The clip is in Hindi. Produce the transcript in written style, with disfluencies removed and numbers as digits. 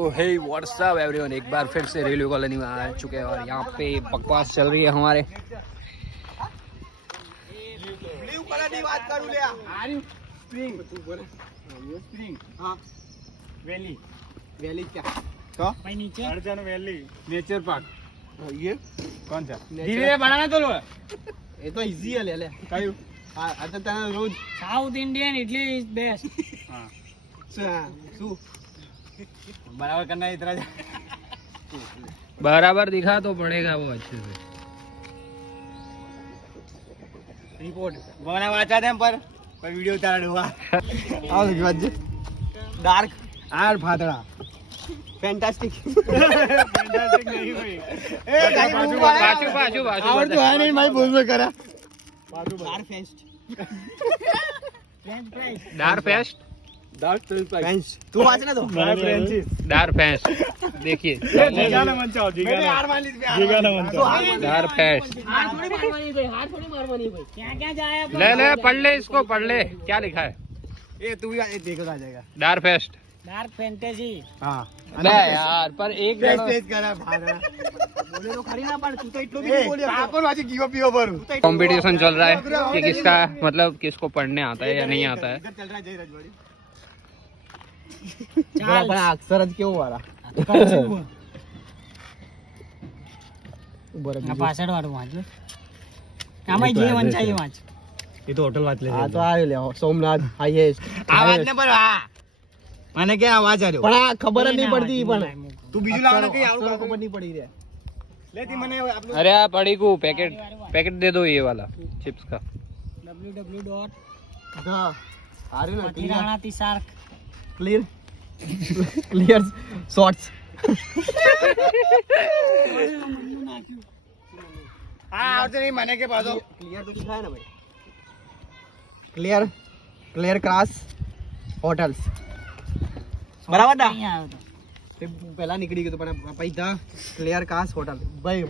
तो हे व्हाट्सअप एवरीवन, एक बार फिर से रेलवे कॉलोनी में आ चुके हैं और यहाँ पे बकवास चल रही है हमारे। वैली क्या तो भाई नीचे अर्जन वैली नेचर पार्क ये कौन सा धीरे बनाना तो लो ये तो इजी है ले ले कયું હા આ તો તને રોજ south Indian idli is best હા શું बराबर करना है इतना बराबर दिखा तो पड़ेगा वो अच्छे से। रिपोर्ट बना वाचा दे पर वीडियो उतार हुआ आओ की बात डार्क आर फादड़ा फैंटास्टिक फैंटास्टिक नहीं भाई ए बाजू बाजू और तो है नहीं भाई बोल में करा बाजू डार्क फेस्ट फ्रेंच फ्राइज डार फेस्ट फ्रेंच तू वाच ना तो डार फेस्ट देखिए जीगाना मन चाहो जीगाना मन चाहो डार फेस्ट हाथ थोड़ी मारवानी भाई, हाथ थोड़ी मारवानी भाई। क्या क्या जाए अब? ले ले पढ़ ले इसको, पढ़ ले क्या लिखा है। ये तू ये देखो आ जाएगा डार फेस्ट डार्क फैंटेसी। हां ले यार पर एक तेज करा भागना बोले तो खरी ना पर तू तो इतना भी बोले अपन वाची गिव पियो पर कंपटीशन चल रहा है कि किसका मतलब किसको पढ़ने आता है या नहीं आता है। चल रहा है जय राजवाड़ी ચાલ પણ અક્ષર જ કેવું વાળા આ પાછળ વાળું વાંચો આમાં જે વંચાઈ વાંચ એ તો હોટલ વાત લે આ તો આ લે સોમનાથ હાઈએસ્ટ આ વાત ને પર આ મને કે આવાજ આલ્યો પણ આ ખબર જ નહીં પડતી પણ તું બીજું લાવવાનો કે આવું ખબર નહીં પડી રે લેતી મને આપણું अरे आप पढ़ी को पैकेट पैकेट दे दो ये वाला चिप्स का। www. ધ આરે ના કિરાણા તી શાર્ક ક્લિયર ક્લિયર શોર્ટ્સ હા આવતો નહીં મને કે પાછો ક્લિયર તો શીખાય ને ભાઈ ક્લિયર ક્લિયર ક્લાસ હોટલ્સ બરાબર ના નહીં આવતો પહેલા નીકળી ગયું પણ પૈસા ક્લિયર ક્લાસ હોટલ ભાઈ